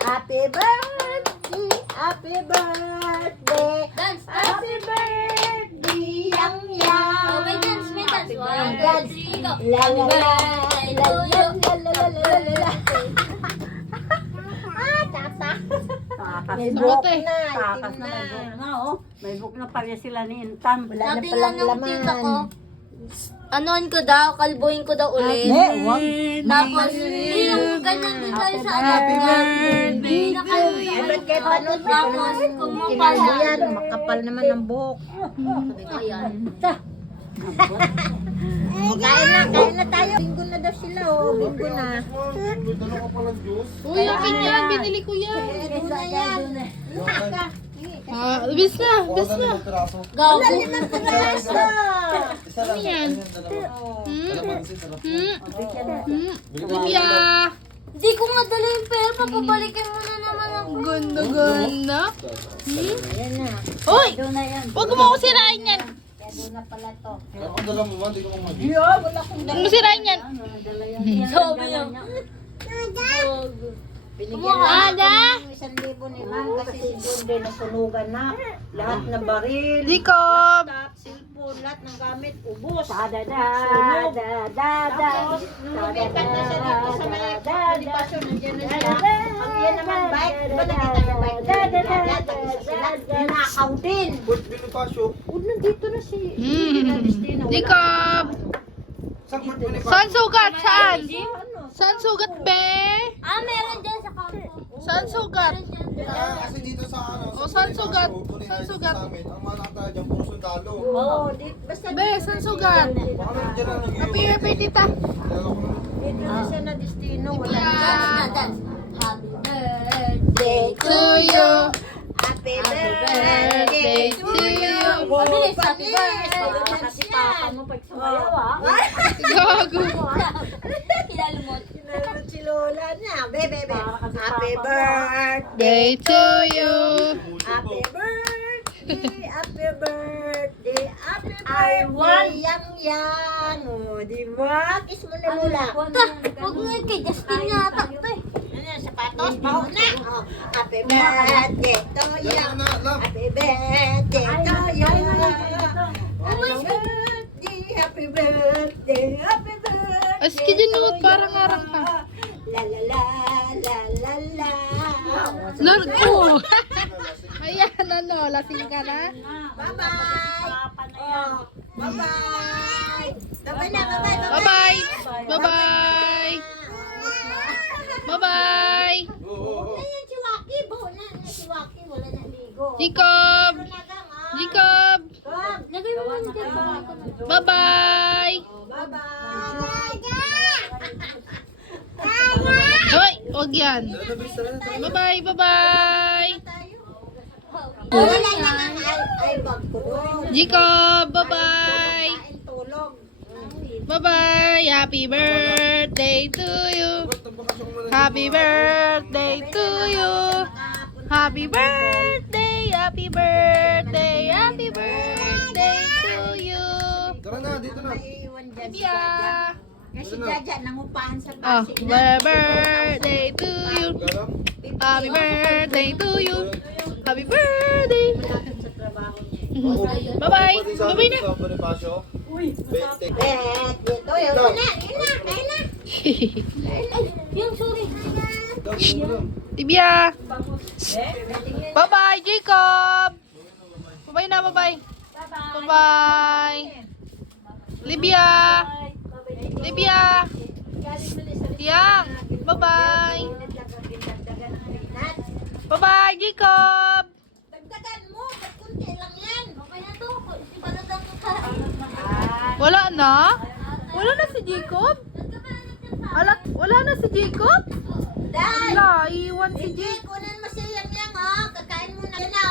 Happy birthday, happy birthday, Dance, happy birthday, yang yang. Oh, may dance, may dance. One, two, Dance. three, go. La la la, Happy la birthday la to la la la la la. Ah, tata. May buhok na, Takas itim na na. may book na, oh. May book na pala sila ni Intan. Wala na Sabi nga palang ng tita ko, laman. anuan ko daw, kalbuhin ko daw ulit. Wag. Tapos, hindi yung ganyan din tayo sa anak Happy niya. birthday Nakakalbuhin Eh, ba't kahit ano, Tapos, kumukha kinalbo na. yan, makapal naman ang buhok. Sabi ko, ayan. Kain na tayo. Bingo na daw sila, oh. Bingo na. Uy, akin yan. Binili ko yan. Bingo na yan. Bis na. Bis na. Gago. Limang piraso. Ano yan? Libya. Hindi ko nga dala yung pera, papabalikin mo na naman ako. Ganda, ganda. Ayan na. Uy! Doon na yan. Huwag mo ako sirain yan. Kaya na pala to. Ang dala mo ba? Hindi ko mag Huwag mo sirain yan. Sabi niya. Binigyan Ada! ng 1,000 ni ma'am kasi si John din nasunugan na. Lahat ng baril, Jacob! laptop, cellphone, lahat ng gamit, ubos. Da da da da da da. Tapos, lumipat na siya dito sa may palipasyon. Nandiyan na siya. Ang iyan naman bike, di ba nakita yung bike? Nag-isa sila. Ninakaw din. Put Bonifacio. Nandito na si Hmm. Destino. Jacob! Saan Put Bonifacio? Saan sugat? Saan? Ano? Saan sugat, be? Meron dyan sa kampo. Saan sugat? Kasi dito sa ano, Oh, saan sugat? Bonifacio, Saan sugat? sa amin, ang mga nakataya dyan, puro sundalo. Oo, basta Be, saan sugat? Baka nandiyan lang nag-iwan. Happy birthday, tita. dito na siya na Destino. Wala na. Dance na dance. Happy birthday To you. Happy birthday to you. Mabilis, happy birthday. Wala Kasi papa mo pag sumayaw, ah. Gago. Kinalumot. Sinalot si Lola niya. Bebe. Happy Papa. birthday. Day to you. Happy birthday. Happy birthday. Happy I want- birthday. Yang. O, di ba? Kiss mo na Lola. Huwag mo yun kay Justin yata. Ito eh. Ano yan, sapatos? Baho na. O, happy birthday to you. Happy birthday to you. Happy birthday. Happy birthday. Happy birthday. Aski dyan naman, parang arang ka. La la la la la la. Lord ko. Ayan, ano, lasing ka na? Bye-bye. Oh, bye-bye. Bye-bye na, bye-bye. Bye-bye. Bye-bye. Bye-bye. Ayan si Waki, baho na. Si Waki, wala na ligo. Jacob. Pero na lang, ah. Jacob. Kom. Lagay mo lang dyan. Bye-bye. Oh, bye-bye. Hoy, huwag yan. Bye-bye, bye-bye. Wala na ang iBag ko doon. Jacob, bye-bye. Kain tulog. Bye-bye. Happy birthday to you. Happy birthday to you. Happy birthday, happy birthday, happy birthday to you. Tara na, dito na. Maiiwan dyan si Yeah. Jaja. Kasi Jaja, nangupahan sa Oh, basi happy birthday to you. Garam. Happy birthday to you. Happy birthday. Sa trabaho niya. Bye-bye. Bye-bye na. Sa Bonifacio. Uy, Bente. Dito, yun na. Kain na. Yung sorry. Tibia. Bye-bye, Jacob. Bye-bye na, bye-bye. Bye-bye. Libya. Libya. Yang. Bye-bye. Bye-bye, Jacob. Dagdagan mo. Ba't kunti lang yan? Okay na to. Ibalatang ko ka. Wala na? Wala na si Jacob? Wala na si Jacob? Dad! Wala, iwan si Hindi, Jacob. kunin mo siya yang, oh. Kakain mo na. Yan na,